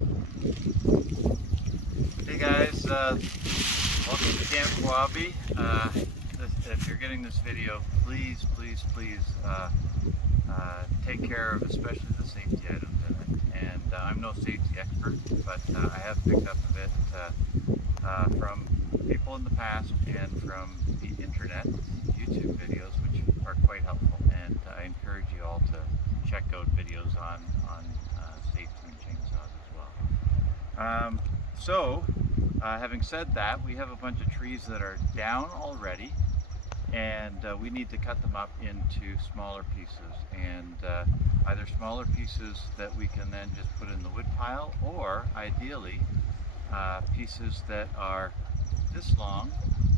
Hey guys, welcome to Camp Kawabi. If you're getting this video, please take care of especially the safety items in it. And I'm no safety expert, but I have picked up a bit from people in the past and from the internet, YouTube videos, which are quite helpful. And I encourage you all to check out videos on safety and chainsaws as well. Having said that, we have a bunch of trees that are down already, and we need to cut them up into smaller pieces, and either smaller pieces that we can then just put in the wood pile, or ideally pieces that are this long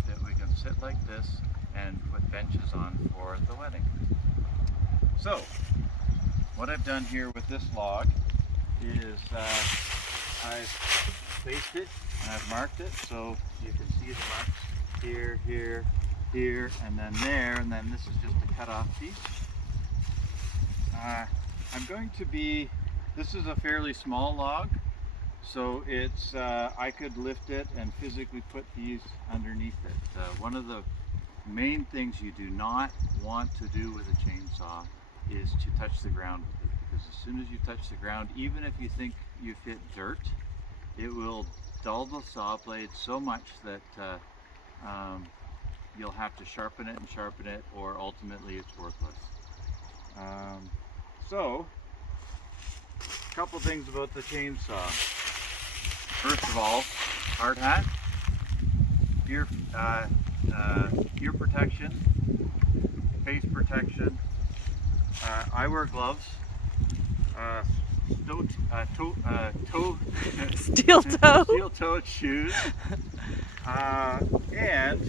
that we can sit like this and put benches on for the wedding. So what I've done here with this log is I've spaced it and I've marked it, so you can see the marks here, here, here, and then there, and then this is just a cut off piece. This is a fairly small log, so it's I could lift it and physically put these underneath it. One of the main things you do not want to do with a chainsaw is to touch the ground with it, because as soon as you touch the ground, even if you think you've hit dirt, it will dull the saw blade so much that you'll have to sharpen it, or ultimately it's worthless. So, a couple things about the chainsaw. First of all, hard hat, ear protection, face protection. I wear gloves. Steel-toed shoes. And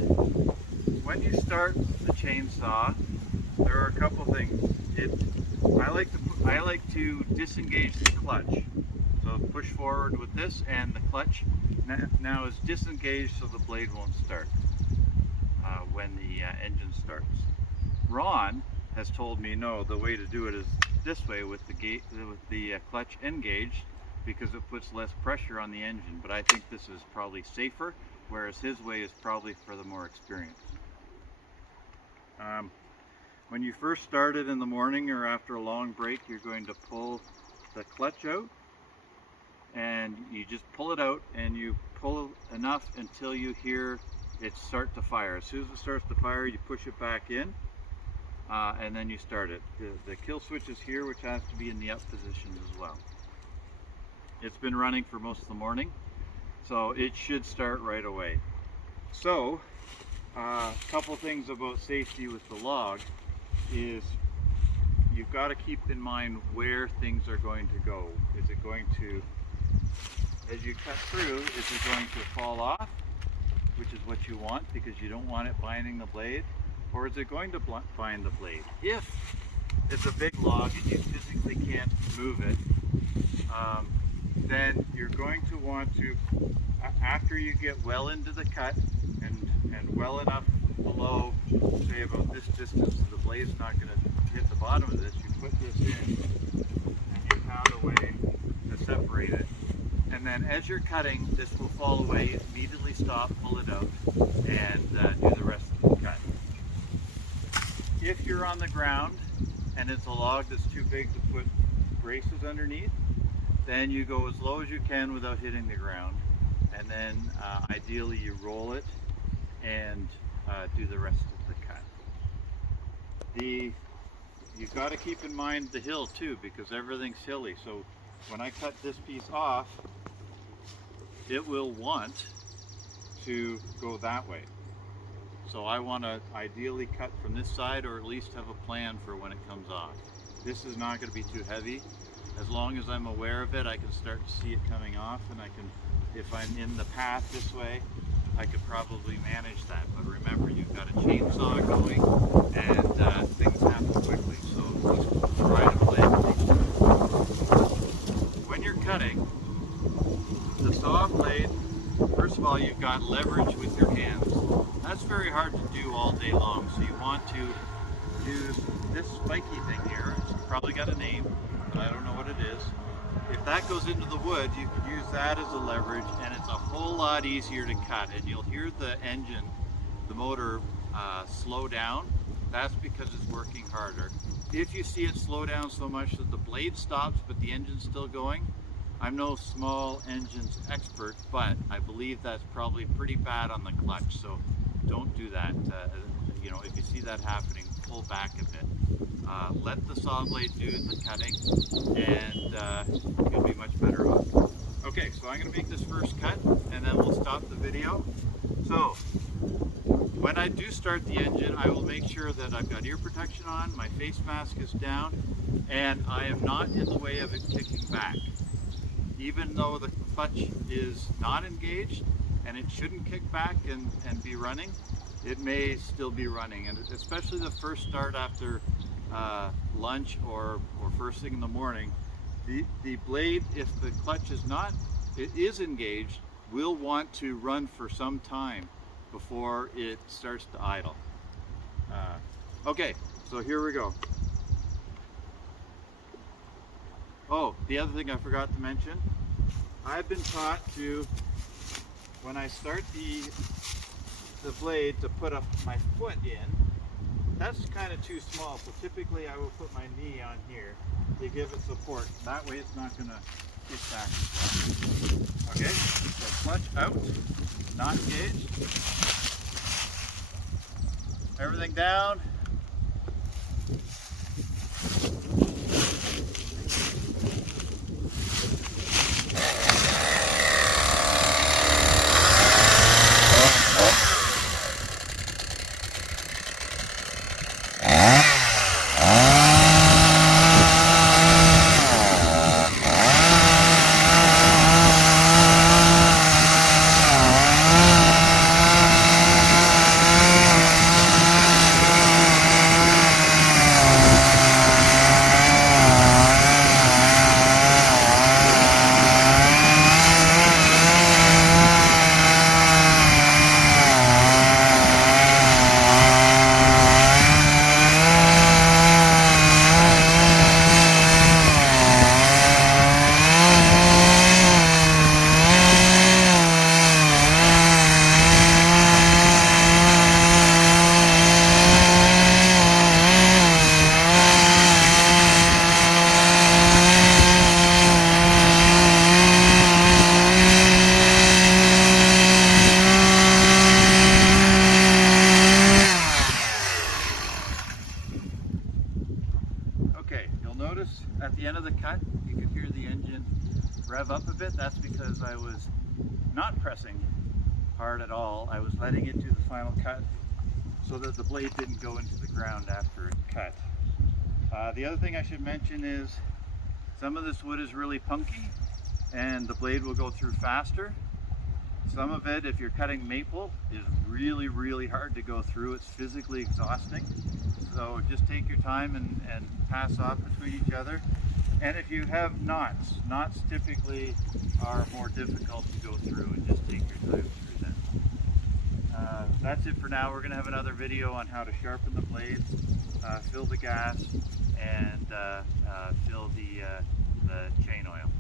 when you start the chainsaw, there are a couple things. I like to disengage the clutch. So push forward with this, and the clutch now is disengaged, so the blade won't start when the engine starts. Ron has told me no, the way to do it is this way, with the clutch engaged, because it puts less pressure on the engine. But I think this is probably safer, whereas his way is probably for the more experienced. When you first start it in the morning or after a long break, you're going to pull the clutch out, and you just pull it out, and you pull enough until you hear it start to fire. As soon as it starts to fire, you push it back in, and then you start it. The kill switch is here, which has to be in the up position as well. It's been running for most of the morning, so it should start right away. So a couple things about safety with the log is you've got to keep in mind where things are going to go. Is it going to, as you cut through, is it going to fall off, which is what you want because you don't want it binding the blade, or is it going to bind the blade? If it's a big log and you physically can't move it, then you're going to want to, after you get well into the cut and well enough below, say about this distance, so the blade's not going to hit the bottom of this, you put this in and you pound away to separate it. And then as you're cutting, this will fall away, immediately stop, pull it out, and do the rest of the cut. If you're on the ground and it's a log that's too big to put braces underneath, then you go as low as you can without hitting the ground, and then ideally you roll it and do the rest of the cut. You've got to keep in mind the hill too, because everything's hilly. So when I cut this piece off, it will want to go that way. So I want to ideally cut from this side, or at least have a plan for when it comes off. This is not going to be too heavy. As long as I'm aware of it, I can start to see it coming off, and I can, if I'm in the path this way, I could probably manage that. But remember, you've got a chainsaw going, and things happen quickly, so just try to play it. When you're cutting, the saw blade, first of all, you've got leverage with your hands. That's very hard to do all day long, so you want to use this spiky thing here. It's probably got a name, but I don't know what it is. If if that goes into the wood, you can use that as a leverage, and it's a whole lot easier to cut. And you'll hear the engine, the motor, slow down. That's because it's working harder. If you see it slow down so much that the blade stops but the engine's still going, I'm no small engines expert, but I believe that's probably pretty bad on the clutch, so don't do that. You know, if you see that happening, pull back a bit. Let the saw blade do the cutting, and you'll be much better off. Okay, so I'm going to make this first cut, and then we'll stop the video. So, when I do start the engine, I will make sure that I've got ear protection on, my face mask is down, and I am not in the way of it kicking back. Even though the clutch is not engaged, and it shouldn't kick back and be running, it may still be running. And especially the first start after lunch or first thing in the morning, the blade, if the clutch is not, it is engaged, will want to run for some time before it starts to idle. Okay, so here we go. Oh, the other thing I forgot to mention, I've been taught to, when I start the blade, to put my foot in. That's kind of too small, so typically I will put my knee on here to give it support. That way it's not going to kick back as well. Okay, so clutch out, not engaged. Everything down. Notice at the end of the cut, you can hear the engine rev up a bit. That's because I was not pressing hard at all. I was letting it do the final cut so that the blade didn't go into the ground after it cut. The other thing I should mention is some of this wood is really punky and the blade will go through faster. Some of it, if you're cutting maple, is really, really hard to go through. It's physically exhausting. So just take your time and pass off between each other. And if you have knots typically are more difficult to go through, and just take your time through them. That's it for now. We're going to have another video on how to sharpen the blades, fill the gas, and fill the chain oil.